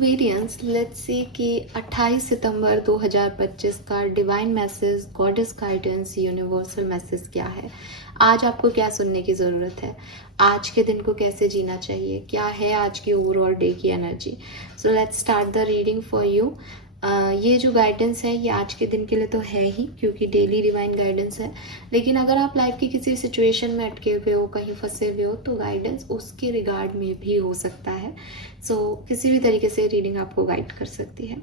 Aquarians, let's see कि 28 सितंबर 2025 का divine message, goddess guidance, universal message क्या है। आज आपको क्या सुनने की ज़रूरत है, आज के दिन को कैसे जीना चाहिए, क्या है आज की ओवरऑल डे की energy. So let's start the reading for you. ये जो गाइडेंस है ये आज के दिन के लिए तो है ही, क्योंकि डेली डिवाइन गाइडेंस है। लेकिन अगर आप लाइफ की किसी सिचुएशन में अटके हुए हो, कहीं फंसे हुए हो, तो गाइडेंस उसके रिगार्ड में भी हो सकता है। सो किसी भी तरीके से रीडिंग आपको गाइड कर सकती है।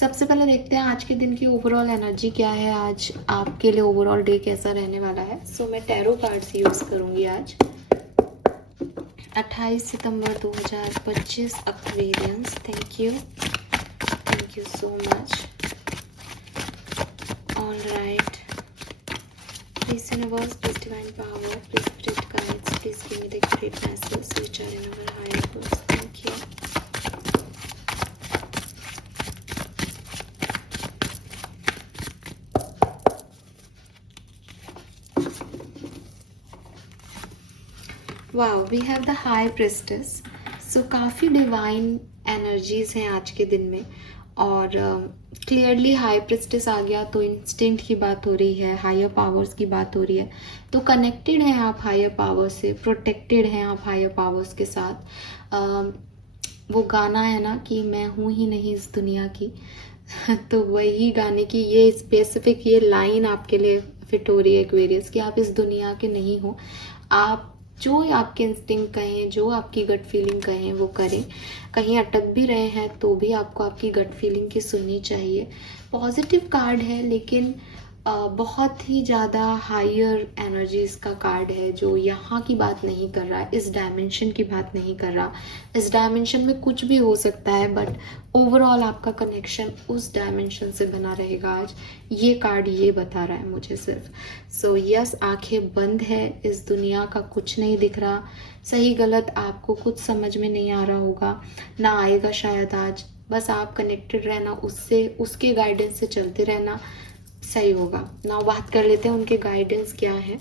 सबसे पहले देखते हैं आज के दिन की ओवरऑल एनर्जी क्या है, आज आपके लिए ओवरऑल डे कैसा रहने वाला है। सो मैं टैरो कार्ड्स यूज़ करूँगी आज। 28 सितंबर 2025 Aquarians, thank you so much. All right, please universe, please divine power, please spirit guides, please give me the great messages which are in our higher purpose. Thank you. Wow, we have the high priestess. So काफ़ी divine energies हैं आज के दिन में, और clearly high priestess आ गया तो instinct की बात हो रही है, हायर पावर्स की बात हो रही है। तो कनेक्टेड हैं आप हायर पावर्स से, प्रोटेक्टेड हैं आप हायर पावर्स के साथ। वो गाना है ना कि मैं हूँ ही नहीं इस दुनिया की तो वही गाने की ये स्पेसिफिक ये लाइन आपके लिए फिट हो रही है एक्वेरियस, कि आप इस दुनिया के नहीं हो। आप जो आपके इंस्टिंक्ट कहें, जो आपकी गट फीलिंग कहें वो करें। कहीं अटक भी रहे हैं तो भी आपको आपकी गट फीलिंग की सुननी चाहिए। पॉजिटिव कार्ड है, लेकिन बहुत ही ज़्यादा हायर एनर्जीज का कार्ड है, जो यहाँ की बात नहीं कर रहा है, इस डायमेंशन की बात नहीं कर रहा। इस डायमेंशन में कुछ भी हो सकता है, बट ओवरऑल आपका कनेक्शन उस डायमेंशन से बना रहेगा। आज ये कार्ड ये बता रहा है मुझे सिर्फ। सो यस, आंखें बंद है, इस दुनिया का कुछ नहीं दिख रहा। सही गलत आपको कुछ समझ में नहीं आ रहा होगा, ना आएगा शायद आज। बस आप कनेक्टेड रहना उससे, उसके गाइडेंस से चलते रहना, सही होगा। नाउ बात कर लेते हैं उनके गाइडेंस क्या है,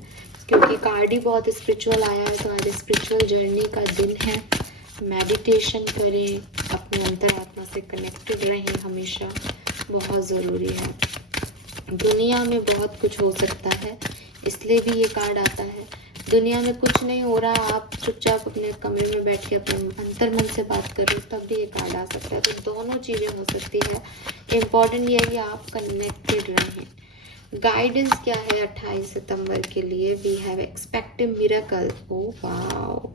क्योंकि कार्ड ही बहुत स्पिरिचुअल आया है। तो आज स्पिरिचुअल जर्नी का दिन है। मेडिटेशन करें, अपने अंतरात्मा से कनेक्टेड रहें, हमेशा बहुत ज़रूरी है। दुनिया में बहुत कुछ हो सकता है, इसलिए भी ये कार्ड आता है। दुनिया में कुछ नहीं हो रहा, आप चुपचाप अपने कमरे में बैठ के अपने अंतर्मन से बात कर रहे हो, तब भी ये कार्ड आ सकता है। तो दोनों चीज़ें हो सकती है। इम्पॉर्टेंट ये है कि आप कनेक्टेड रहें। गाइडेंस क्या है 28 सितंबर के लिए? We have expect a miracle. Oh wow,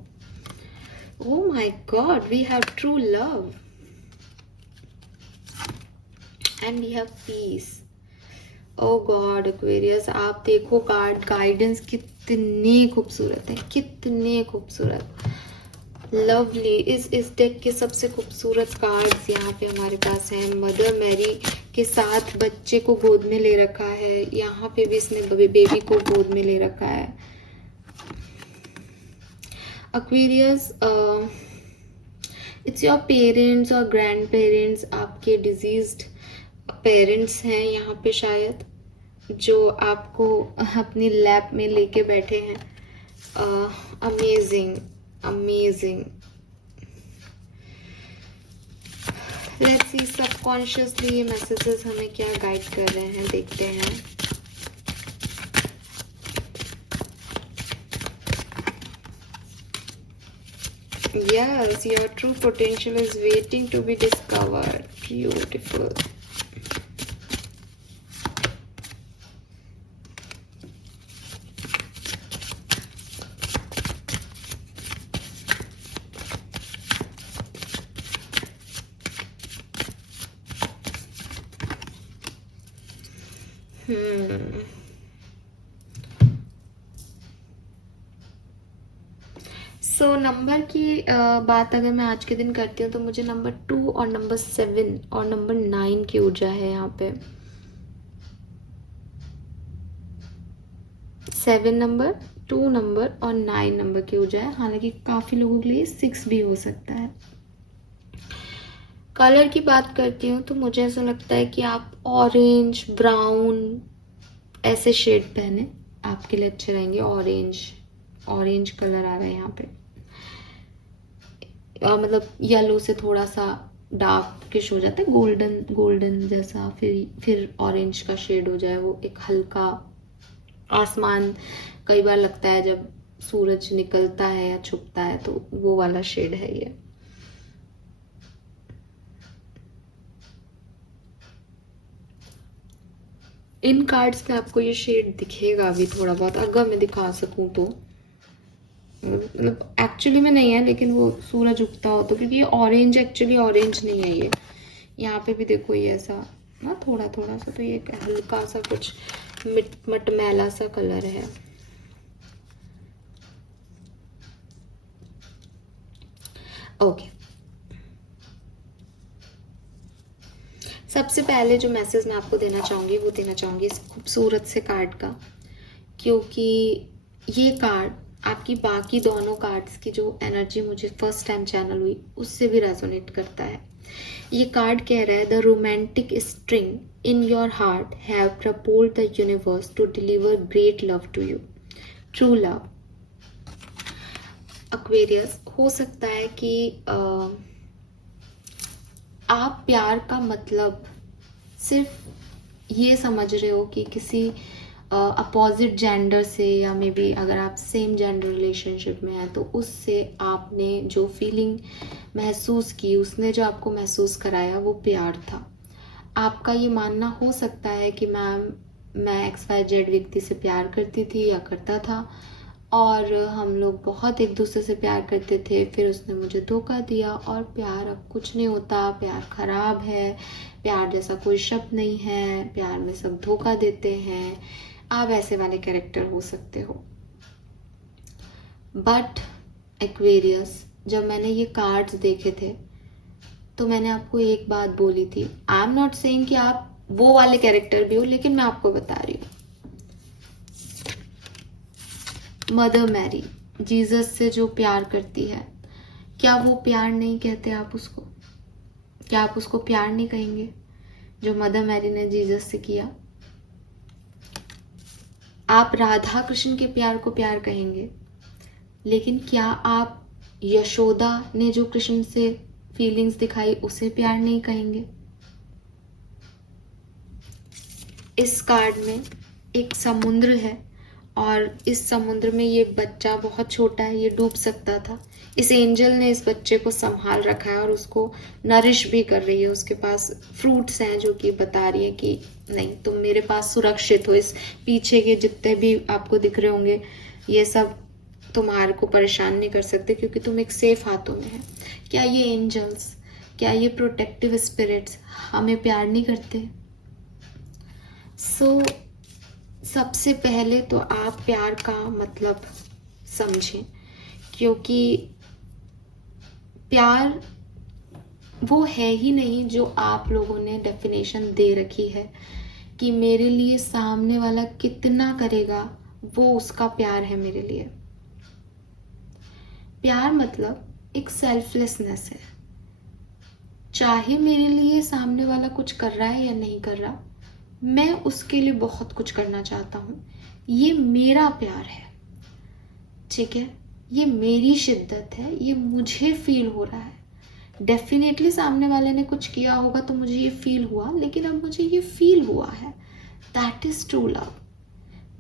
oh my God, we have true love and we have peace. Oh God Aquarius, आप देखो कार्ड गाइडेंस कितने खूबसूरत है, कितने खूबसूरत, लवली। इस डेक के सबसे खूबसूरत कार्ड्स यहाँ पे हमारे पास हैं। मदर मैरी के साथ बच्चे को गोद में ले रखा है, यहाँ पे भी इसने बेबी को गोद में ले रखा है। एक्वेरियस, इट्स योर पेरेंट्स और ग्रैंड पेरेंट्स, आपके डिजीज्ड पेरेंट्स हैं यहाँ पे शायद, जो आपको अपनी लैप में लेके बैठे हैं। Amazing, amazing. Let's see subconsciously ये मैसेजेस हमें क्या गाइड कर रहे हैं, देखते हैं। Yes, your true potential is waiting to be discovered. Beautiful. So number की बात अगर मैं आज के दिन करती हूँ तो मुझे नंबर 2 और नंबर 7 और नंबर 9 की ऊर्जा है यहाँ पे। 7 नंबर, 2 नंबर और 9 नंबर की ऊर्जा है। हालांकि काफ़ी लोगों के लिए 6 भी हो सकता है। कलर की बात करती हूँ तो मुझे ऐसा लगता है कि आप ऑरेंज, ब्राउन ऐसे शेड पहने, आपके लिए अच्छे रहेंगे। ऑरेंज कलर आ रहा है यहाँ पे, मतलब येलो से थोड़ा सा डार्किश हो जाता है, गोल्डन गोल्डन जैसा, फिर ऑरेंज का शेड हो जाए, वो एक हल्का आसमान कई बार लगता है जब सूरज निकलता है या छुपता है, तो वो वाला शेड है ये। इन कार्ड्स में आपको ये शेड दिखेगा भी थोड़ा बहुत, अगर मैं दिखा सकूं तो, मतलब एक्चुअली में नहीं है लेकिन वो सूरज उगता हो तो, क्योंकि ये ऑरेंज एक्चुअली ऑरेंज नहीं है ये। यहाँ पे भी देखो ये ऐसा ना थोड़ा थोड़ा सा, तो ये हल्का सा कुछ मटमैला सा कलर है। ओके, सबसे पहले जो मैसेज मैं आपको देना चाहूँगी वो देना चाहूँगी इस खूबसूरत से कार्ड का, क्योंकि ये कार्ड आपकी बाकी दोनों कार्ड्स की जो एनर्जी मुझे फर्स्ट टाइम चैनल हुई उससे भी रेजोनेट करता है। ये कार्ड कह रहा है the romantic string in your heart have propelled the universe to deliver great love to you, true love. Aquarius, हो सकता है कि आप प्यार का मतलब सिर्फ ये समझ रहे हो कि किसी अपोजिट जेंडर से, या मे बी अगर आप सेम जेंडर रिलेशनशिप में हैं तो उससे आपने जो फीलिंग महसूस की, उसने जो आपको महसूस कराया वो प्यार था। आपका ये मानना हो सकता है कि मैं XYZ व्यक्ति से प्यार करती थी या करता था, और हम लोग बहुत एक दूसरे से प्यार करते थे, फिर उसने मुझे धोखा दिया, और प्यार अब कुछ नहीं होता, प्यार खराब है, प्यार जैसा कोई शब्द नहीं है, प्यार में सब धोखा देते हैं। आप ऐसे वाले कैरेक्टर हो सकते हो। बट एक्वेरियस, जब मैंने ये कार्ड्स देखे थे तो मैंने आपको एक बात बोली थी, आई एम नॉट सेइंग कि आप वो वाले कैरेक्टर भी हो, लेकिन मैं आपको बता रही हूँ, मदर मैरी जीसस से जो प्यार करती है, क्या वो प्यार नहीं कहते आप उसको? क्या आप उसको प्यार नहीं कहेंगे जो मदर मैरी ने जीसस से किया? आप राधा कृष्ण के प्यार को प्यार कहेंगे, लेकिन क्या आप यशोदा ने जो कृष्ण से फीलिंग्स दिखाई उसे प्यार नहीं कहेंगे? इस कार्ड में एक समुद्र है, और इस समुद्र में ये बच्चा बहुत छोटा है, ये डूब सकता था। इस एंजल ने इस बच्चे को संभाल रखा है और उसको नरिश भी कर रही है। उसके पास फ्रूट्स हैं जो कि बता रही है कि नहीं, तुम मेरे पास सुरक्षित हो। इस पीछे के जितने भी आपको दिख रहे होंगे ये सब तुम्हारे को परेशान नहीं कर सकते, क्योंकि तुम एक सेफ हाथों में है। क्या ये एंजल्स, क्या ये प्रोटेक्टिव स्पिरिट्स हमें प्यार नहीं करते? सबसे पहले तो आप प्यार का मतलब समझें, क्योंकि प्यार वो है ही नहीं जो आप लोगों ने डेफिनेशन दे रखी है कि मेरे लिए सामने वाला कितना करेगा वो उसका प्यार है मेरे लिए। प्यार मतलब एक सेल्फलेसनेस है। चाहे मेरे लिए सामने वाला कुछ कर रहा है या नहीं कर रहा, मैं उसके लिए बहुत कुछ करना चाहता हूँ। ये मेरा प्यार है, ठीक है, ये मेरी शिद्दत है, ये मुझे फील हो रहा है। डेफिनेटली सामने वाले ने कुछ किया होगा तो मुझे ये फील हुआ, लेकिन अब मुझे ये फील हुआ है। That is true love.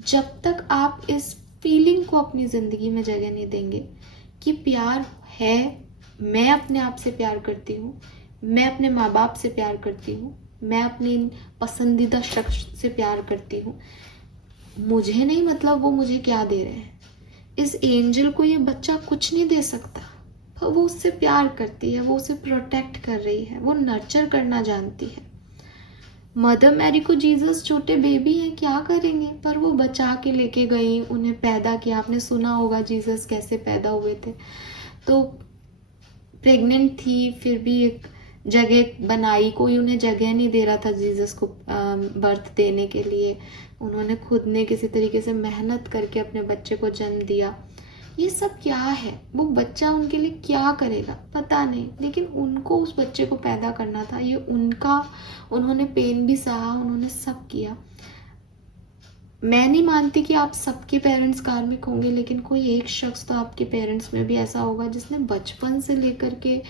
जब तक आप इस फीलिंग को अपनी जिंदगी में जगह नहीं देंगे कि प्यार है, मैं अपने आप से प्यार करती हूँ, मैं अपने माँ बाप से प्यार करती हूँ, मैं अपने पसंदीदा शख्स से प्यार करती हूँ, मुझे नहीं मतलब वो मुझे क्या दे रहे हैं। इस एंजल को ये बच्चा कुछ नहीं दे सकता, पर वो उससे प्यार करती है, वो उसे प्रोटेक्ट कर रही है, वो नर्चर करना जानती है। मदर मैरी को जीसस छोटे बेबी हैं, क्या करेंगे, पर वो बचा के लेके गई, उन्हें पैदा किया। आपने सुना होगा जीसस कैसे पैदा हुए थे, तो प्रेग्नेंट थी, फिर भी एक जगह बनाई, कोई उन्हें जगह नहीं दे रहा था जीसस को बर्थ देने के लिए। उन्होंने खुद ने किसी तरीके से मेहनत करके अपने बच्चे को जन्म दिया। ये सब क्या है, वो बच्चा उनके लिए क्या करेगा पता नहीं, लेकिन उनको उस बच्चे को पैदा करना था, ये उनका, उन्होंने पेन भी सहा, उन्होंने सब किया। मैं नहीं मानती कि आप सबके पेरेंट्स कार्मिक होंगे, लेकिन कोई एक शख्स तो आपके पेरेंट्स में भी ऐसा होगा जिसने बचपन से लेकर के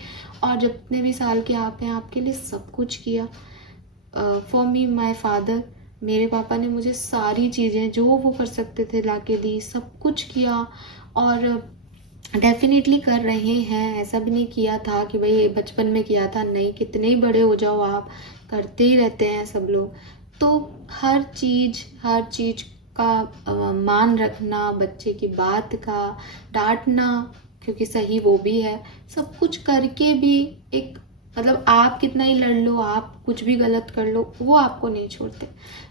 और जितने भी साल के आप हैं आपके लिए सब कुछ किया। फॉर मी माई फादर, मेरे पापा ने मुझे सारी चीज़ें जो वो कर सकते थे ला के दी, सब कुछ किया और डेफिनेटली कर रहे हैं। ऐसा भी नहीं किया था कि भाई बचपन में किया था, नहीं, कितने ही बड़े हो जाओ आप करते ही रहते हैं सब लोग। तो हर चीज़ का मान रखना, बच्चे की बात का डांटना, क्योंकि सही वो भी है, सब कुछ करके भी एक मतलब आप कितना ही लड़ लो, आप कुछ भी गलत कर लो, वो आपको नहीं छोड़ते।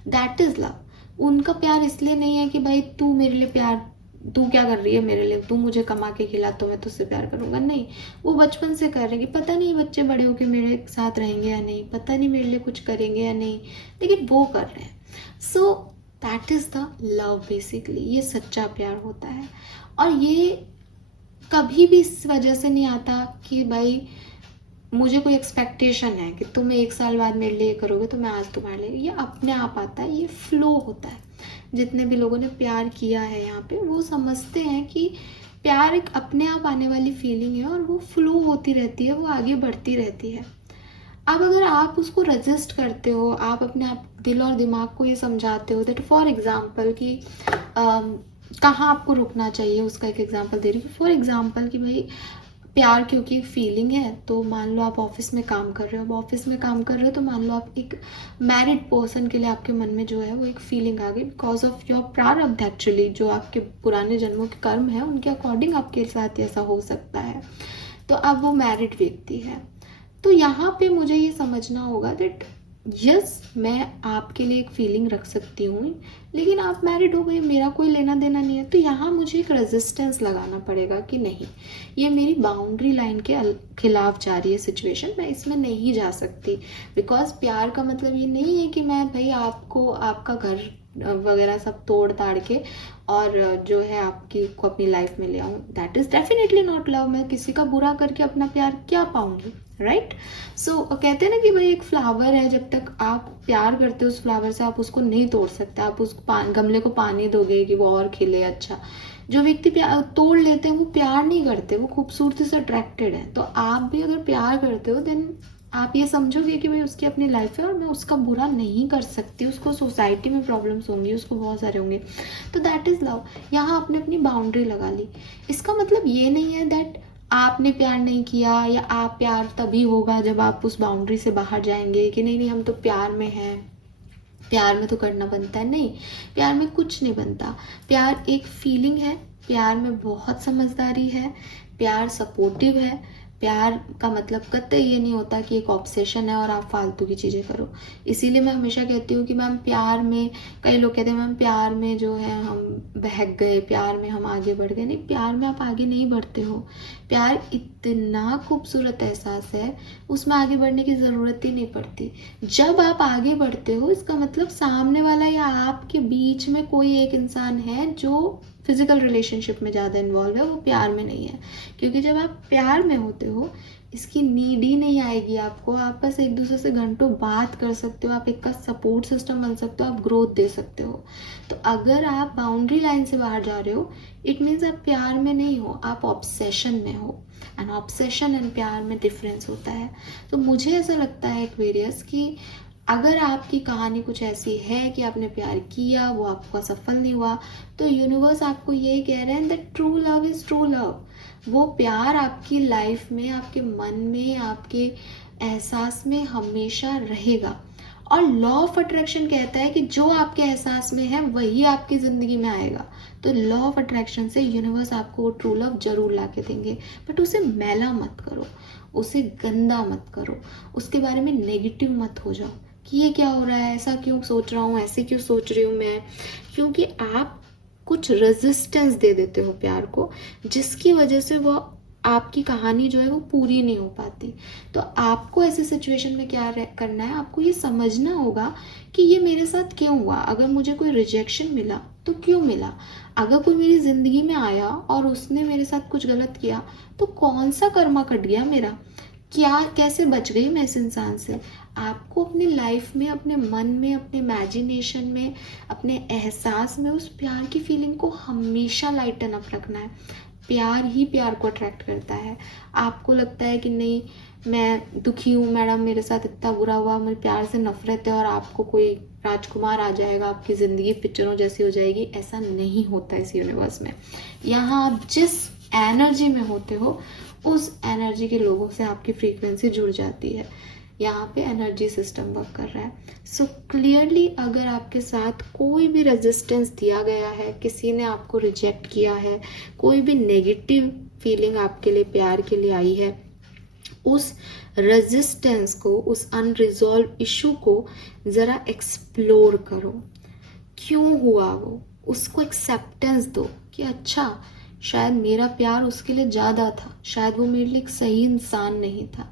That is love. उनका प्यार इसलिए नहीं है कि भाई तू मेरे लिए प्यार, तू क्या कर रही है मेरे लिए, तू मुझे कमा के खिला तो मैं तुझसे प्यार करूंगा, नहीं। वो बचपन से कर रहे हैं कि पता नहीं बच्चे बड़े होके मेरे साथ रहेंगे या नहीं, पता नहीं मेरे लिए कुछ करेंगे या नहीं, लेकिन वो कर रहे हैं। So that is the love basically. ये सच्चा प्यार होता है। और ये कभी भी इस वजह से नहीं आता कि भाई मुझे कोई एक्सपेक्टेशन है कि तुम 1 साल बाद मेरे लिए करोगे तो मैं आज तुम्हारे लिए, ये अपने आप आता है, ये फ्लो होता है। जितने भी लोगों ने प्यार किया है यहाँ पे वो समझते हैं कि प्यार एक अपने आप आने वाली फीलिंग है और वो फ्लो होती रहती है, वो आगे बढ़ती रहती है। अब अगर आप उसको रजिस्ट करते हो, आप अपने आप दिल और दिमाग को ये समझाते हो दैट फॉर एग्जाम्पल कि कहाँ आपको रुकना चाहिए, उसका एक एग्जाम्पल दे रही हूँ। फॉर एग्जाम्पल कि भाई प्यार क्योंकि फीलिंग है, तो मान लो आप ऑफिस में काम कर रहे हो, ऑफिस में काम कर रहे हो तो मान लो आप एक मैरिड पर्सन के लिए आपके मन में जो है वो एक फीलिंग आ गई बिकॉज ऑफ योर प्रारब्ध। एक्चुअली जो आपके पुराने जन्मों के कर्म है उनके अकॉर्डिंग आपके साथ ऐसा हो सकता है। तो अब वो मैरिड व्यक्ति है, तो यहाँ पे मुझे ये समझना होगा दैट यस मैं आपके लिए एक फीलिंग रख सकती हूँ, लेकिन आप मैरिड हो गए, मेरा कोई लेना देना नहीं है। तो यहाँ मुझे एक रेजिस्टेंस लगाना पड़ेगा कि नहीं, ये मेरी बाउंड्री लाइन के खिलाफ जा रही है सिचुएशन, मैं इसमें नहीं जा सकती। बिकॉज प्यार का मतलब ये नहीं है कि मैं भाई आपको आपका घर वगैरह सब तोड़ ताड़ के और जो है आपकी को अपनी लाइफ में ले आऊँ। That is definitely not love. मैं किसी का बुरा करके अपना प्यार क्या पाऊंगी, राइट? सो कहते हैं ना कि भाई एक फ्लावर है, जब तक आप प्यार करते हो उस फ्लावर से आप उसको नहीं तोड़ सकते। आप उस गमले को पानी दोगे कि वो और खिले अच्छा। जो व्यक्ति तोड़ लेते हैं वो प्यार नहीं करते, वो खूबसूरती से अट्रैक्टेड है। तो आप भी अगर प्यार करते हो देन आप ये समझोगे कि भाई उसकी अपनी लाइफ है और मैं उसका बुरा नहीं कर सकती, उसको सोसाइटी में प्रॉब्लम्स होंगी, उसको बहुत सारे होंगे। तो दैट इज़ लव। यहाँ आपने अपनी बाउंड्री लगा ली। इसका मतलब ये नहीं है दैट आपने प्यार नहीं किया या आप प्यार तभी होगा जब आप उस बाउंड्री से बाहर जाएंगे कि नहीं नहीं हम तो प्यार में हैं, प्यार में तो करना बनता है। नहीं, प्यार में कुछ नहीं बनता। प्यार एक फीलिंग है, प्यार में बहुत समझदारी है, प्यार सपोर्टिव है। प्यार का मतलब कतई ये नहीं होता कि एक ऑब्सेशन है और आप फालतू की चीज़ें करो। इसीलिए मैं हमेशा कहती हूँ कि मैम प्यार में, कई लोग कहते हैं मैम प्यार में जो है हम बहक गए, प्यार में हम आगे बढ़ गए। नहीं, प्यार में आप आगे नहीं बढ़ते हो। प्यार इतना खूबसूरत एहसास है, उसमें आगे बढ़ने की ज़रूरत ही नहीं पड़ती। जब आप आगे बढ़ते हो इसका मतलब सामने वाला या आपके बीच में कोई एक इंसान है जो फिजिकल रिलेशनशिप में ज़्यादा इन्वॉल्व है, वो प्यार में नहीं है। क्योंकि जब आप प्यार में होते हो इसकी नीड ही नहीं आएगी आपको। आप बस एक दूसरे से घंटों बात कर सकते हो, आप एक का सपोर्ट सिस्टम बन सकते हो, आप ग्रोथ दे सकते हो। तो अगर आप बाउंड्री लाइन से बाहर जा रहे हो इट मीन्स आप प्यार में नहीं हो, आप ऑब्सेशन में हो। एंड ऑब्सेशन एंड प्यार में डिफरेंस होता है। तो मुझे ऐसा लगता है एक्वेरियस कि अगर आपकी कहानी कुछ ऐसी है कि आपने प्यार किया वो आपका सफल नहीं हुआ, तो यूनिवर्स आपको यही कह रहे हैं that true love is true love. वो प्यार आपकी लाइफ में, आपके मन में, आपके एहसास में हमेशा रहेगा। और लॉ ऑफ अट्रैक्शन कहता है कि जो आपके एहसास में है वही आपकी ज़िंदगी में आएगा। तो लॉ ऑफ अट्रैक्शन से यूनिवर्स आपको ट्रू लव जरूर ला के देंगे, बट उसे मैला मत करो, उसे गंदा मत करो, उसके बारे में नेगेटिव मत हो जाओ कि ये क्या हो रहा है, ऐसा क्यों सोच रहा हूँ, ऐसे क्यों सोच रही हूँ मैं। क्योंकि आप कुछ रेजिस्टेंस दे देते हो प्यार को, जिसकी वजह से वो आपकी कहानी जो है वो पूरी नहीं हो पाती। तो आपको ऐसी सिचुएशन में क्या करना है, आपको ये समझना होगा कि ये मेरे साथ क्यों हुआ। अगर मुझे कोई रिजेक्शन मिला तो क्यों मिला, अगर कोई मेरी ज़िंदगी में आया और उसने मेरे साथ कुछ गलत किया तो कौन सा कर्मा कट गया मेरा, क्या कैसे बच गई मैं इस इंसान से। आपको अपनी लाइफ में, अपने मन में, अपने इमेजिनेशन में, अपने एहसास में उस प्यार की फीलिंग को हमेशा लाइटन अप रखना है। प्यार ही प्यार को अट्रैक्ट करता है। आपको लगता है कि नहीं मैं दुखी हूँ मैडम, मेरे साथ इतना बुरा हुआ, मेरे प्यार से नफरत है, और आपको कोई राजकुमार आ जाएगा, आपकी ज़िंदगी पिक्चरों जैसी हो जाएगी, ऐसा नहीं होता इस यूनिवर्स में। यहाँ आप जिस एनर्जी में होते हो उस एनर्जी के लोगों से आपकी फ्रीक्वेंसी जुड़ जाती है। यहाँ पे एनर्जी सिस्टम वर्क कर रहा है। सो क्लियरली अगर आपके साथ कोई भी रेजिस्टेंस दिया गया है, किसी ने आपको रिजेक्ट किया है, कोई भी नेगेटिव फीलिंग आपके लिए प्यार के लिए आई है, उस रेजिस्टेंस को, उस अनरिजॉल्व इशू को ज़रा एक्सप्लोर करो। क्यों हुआ वो, उसको एक्सेप्टेंस दो कि अच्छा शायद मेरा प्यार उसके लिए ज़्यादा था, शायद वो मेरे लिए एक सही इंसान नहीं था।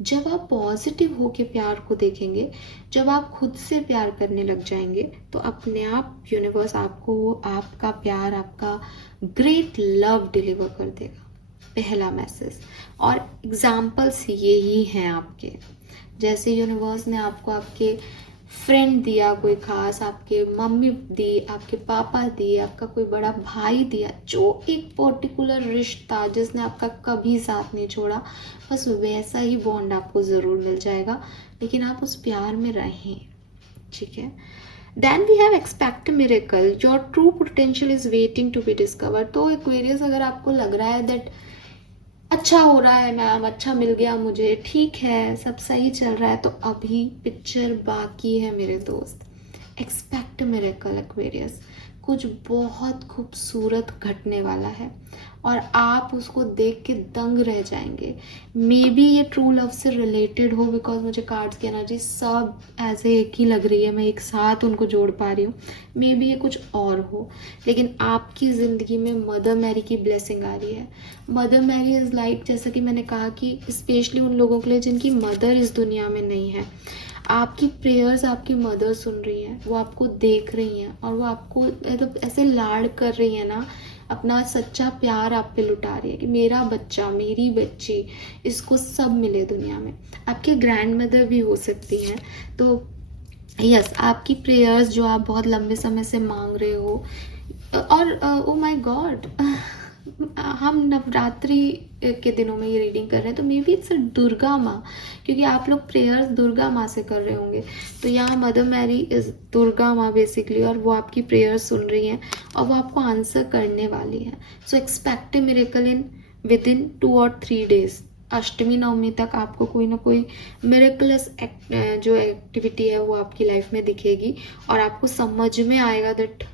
जब आप पॉजिटिव होके प्यार को देखेंगे, जब आप खुद से प्यार करने लग जाएंगे, तो अपने आप यूनिवर्स आपको आपका प्यार, आपका ग्रेट लव डिलीवर कर देगा। पहला मैसेज। और एग्जाम्पल्स यही हैं आपके। जैसे यूनिवर्स ने आपको आपके फ्रेंड दिया कोई खास, आपके मम्मी दी, आपके पापा दिए, आपका कोई बड़ा भाई दिया, जो एक पर्टिकुलर रिश्ता जिसने आपका कभी साथ नहीं छोड़ा, बस वैसा ही बॉन्ड आपको ज़रूर मिल जाएगा, लेकिन आप उस प्यार में रहें। ठीक है। Then we have expect miracle, your true potential is waiting to be discover. तो एक्वेरियस, अगर आपको लग रहा है दैट अच्छा हो रहा है मैम, अच्छा मिल गया मुझे, ठीक है, सब सही चल रहा है, तो अभी पिक्चर बाकी है मेरे दोस्त। एक्सपेक्ट मिरेकल एक्वेरियस, कुछ बहुत खूबसूरत घटने वाला है और आप उसको देख के दंग रह जाएंगे। मे बी ये ट्रू लव से रिलेटेड हो, बिकॉज मुझे कार्ड्स की एनर्जी सब ऐसे एक ही लग रही है, मैं एक साथ उनको जोड़ पा रही हूँ। मे बी ये कुछ और हो, लेकिन आपकी ज़िंदगी में मदर मैरी की ब्लेसिंग आ रही है। मदर मैरी इज़ लाइक, जैसा कि मैंने कहा कि स्पेशली उन लोगों के लिए जिनकी मदर इस दुनिया में नहीं है, आपकी प्रेयर्स आपकी मदर सुन रही हैं, वो आपको देख रही हैं और वो आपको मतलब ऐसे लाड कर रही है ना, अपना सच्चा प्यार आप पे लुटा रही है कि मेरा बच्चा, मेरी बच्ची, इसको सब मिले दुनिया में। आपके ग्रैंड मदर भी हो सकती हैं। तो यस, आपकी प्रेयर्स जो आप बहुत लंबे समय से मांग रहे हो, और ओ माय गॉड, हम नवरात्रि के दिनों में ये रीडिंग कर रहे हैं, तो मे बी इट्स दुर्गा माँ, क्योंकि आप लोग प्रेयर्स दुर्गा माँ से कर रहे होंगे। तो यहाँ मदर मैरी इज दुर्गा माँ बेसिकली, और वो आपकी प्रेयर्स सुन रही हैं और वो आपको आंसर करने वाली है। So expect a miracle in within 2 or 3 days। Ashtami Navami तक आपको कोई ना कोई मिरेकलस जो एक्टिविटी है वो आपकी लाइफ में दिखेगी, और आपको समझ में आएगा दैट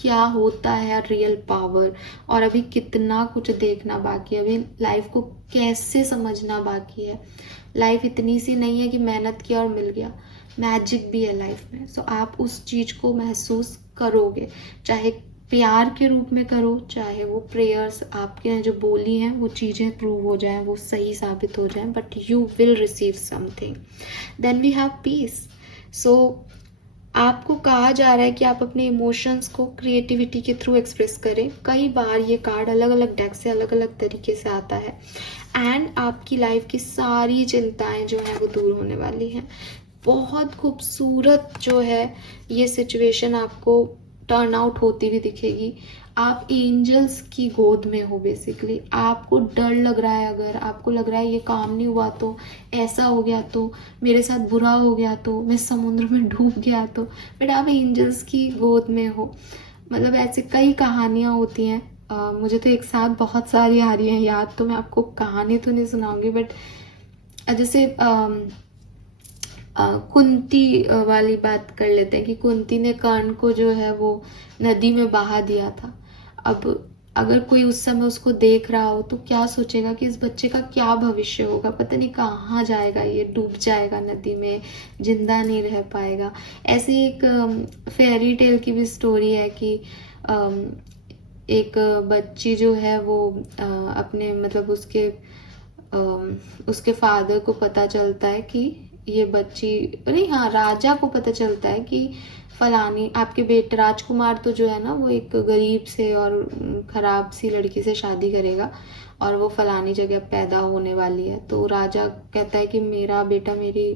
क्या होता है रियल पावर, और अभी कितना कुछ देखना बाकी है, अभी लाइफ को कैसे समझना बाकी है। लाइफ इतनी सी नहीं है कि मेहनत किया और मिल गया, मैजिक भी है लाइफ में। सो आप उस चीज़ को महसूस करोगे, चाहे प्यार के रूप में करो, चाहे वो प्रेयर्स आपके जो बोली हैं वो चीज़ें प्रूव हो जाएं, वो सही साबित हो जाएं, but you will receive something. Then we have peace. So आपको कहा जा रहा है कि आप अपने इमोशंस को क्रिएटिविटी के थ्रू एक्सप्रेस करें। कई बार ये कार्ड अलग अलग डेक से अलग अलग तरीके से आता है, एंड आपकी लाइफ की सारी चिंताएं जो हैं वो दूर होने वाली हैं। बहुत खूबसूरत जो है ये सिचुएशन आपको टर्न आउट होती हुई दिखेगी। आप एंजल्स की गोद में हो बेसिकली। आपको डर लग रहा है, अगर आपको लग रहा है ये काम नहीं हुआ तो, ऐसा हो गया तो, मेरे साथ बुरा हो गया तो, मैं समुद्र में डूब गया तो, बट आप एंजल्स की गोद में हो। मतलब ऐसे कई कहानियाँ होती हैं, मुझे तो एक साथ बहुत सारी आ रही हैं याद, तो मैं आपको कहानी तो नहीं सुनाऊंगी, बट जैसे कुंती वाली बात कर लेते हैं कि कुंती ने कर्ण को जो है वो नदी में बहा दिया था। अब अगर कोई उस समय उसको देख रहा हो तो क्या सोचेगा कि इस बच्चे का क्या भविष्य होगा, पता नहीं कहाँ जाएगा, ये डूब जाएगा नदी में, जिंदा नहीं रह पाएगा। ऐसी एक फेयरी टेल की भी स्टोरी है कि एक बच्ची जो है वो अपने मतलब उसके फादर को पता चलता है कि ये बच्ची, नहीं हाँ, राजा को पता चलता है कि फलानी आपके बेटे राजकुमार तो जो है ना वो एक गरीब से और खराब सी लड़की से शादी करेगा, और वो फलानी जगह पैदा होने वाली है। तो राजा कहता है कि मेरा बेटा मेरी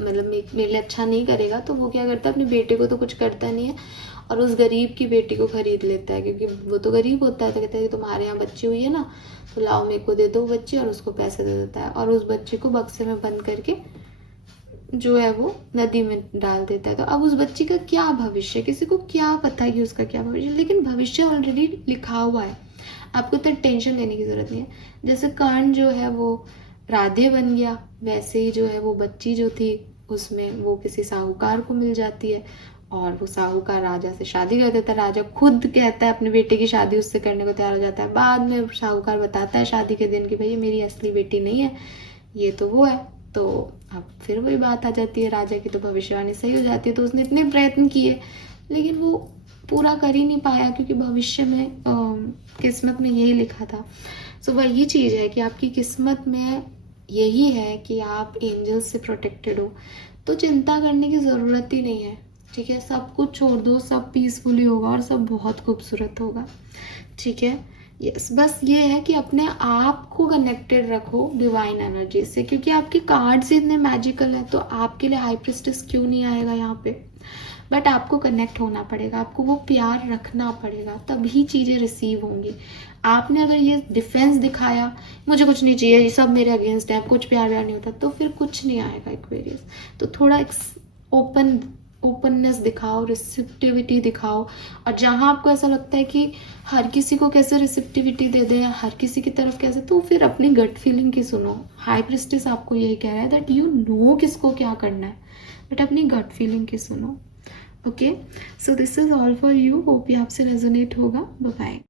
मेरे लिए अच्छा नहीं करेगा। तो वो क्या करता है, अपने बेटे को तो कुछ करता नहीं है और उस गरीब की बेटी को खरीद लेता है, क्योंकि वो तो गरीब होता है। तो कहता है कि तुम्हारे यहाँ बच्ची हुई है ना, तो लाओ मेरे को दे दो बच्ची, और उसको पैसे दे देता है और उस बच्ची को बक्से में बंद करके जो है वो नदी में डाल देता है। तो अब उस बच्ची का क्या भविष्य, किसी को क्या पता है कि उसका क्या भविष्य, लेकिन भविष्य ऑलरेडी लिखा हुआ है, आपको तो टेंशन लेने की जरूरत नहीं है। जैसे कर्ण जो है वो राधे बन गया, वैसे ही जो है वो बच्ची जो थी उसमें वो किसी साहूकार को मिल जाती है और वो साहूकार राजा से शादी कर देता है। राजा खुद कहता है अपने बेटे की शादी उससे करने को तैयार हो जाता है। बाद में साहूकार बताता है शादी के दिन कि भाई ये मेरी असली बेटी नहीं है, ये तो वो है। तो अब फिर वही बात आ जाती है, राजा की तो भविष्यवाणी सही हो जाती है। तो उसने इतने प्रयत्न किए लेकिन वो पूरा कर ही नहीं पाया, क्योंकि भविष्य में किस्मत में यही लिखा था। सो वही चीज़ है कि आपकी किस्मत में यही है कि आप एंजल्स से प्रोटेक्टेड हो, तो चिंता करने की ज़रूरत ही नहीं है। ठीक है, सब कुछ छोड़ दो, सब पीसफुली होगा और सब बहुत खूबसूरत होगा। ठीक है, यस, बस ये है कि अपने आप को कनेक्टेड रखो डिवाइन एनर्जी से, क्योंकि आपके कार्ड्स इतने मैजिकल है। तो आपके लिए हाई प्रिस्टेस क्यों नहीं आएगा यहाँ पे, बट आपको कनेक्ट होना पड़ेगा, आपको वो प्यार रखना पड़ेगा, तभी चीज़ें रिसीव होंगी। आपने अगर ये डिफेंस दिखाया, मुझे कुछ नहीं चाहिए, ये सब मेरे अगेंस्ट है, कुछ प्यार नहीं होता, तो फिर कुछ नहीं आएगा एक्वेरियस। तो थोड़ा ओपननेस दिखाओ, रिसेप्टिविटी दिखाओ। और जहाँ आपको ऐसा लगता है कि हर किसी को कैसे रिसेप्टिविटी दे दें, हर किसी की तरफ कैसे, तो फिर अपनी गट फीलिंग की सुनो। हाई प्रिस्टेस आपको यही कह रहा है दैट यू नो किसको क्या करना है, बट अपनी गट फीलिंग की सुनो। Okay, so this is all for you. Hope ये आपसे रेजोनेट होगा। Bye bye.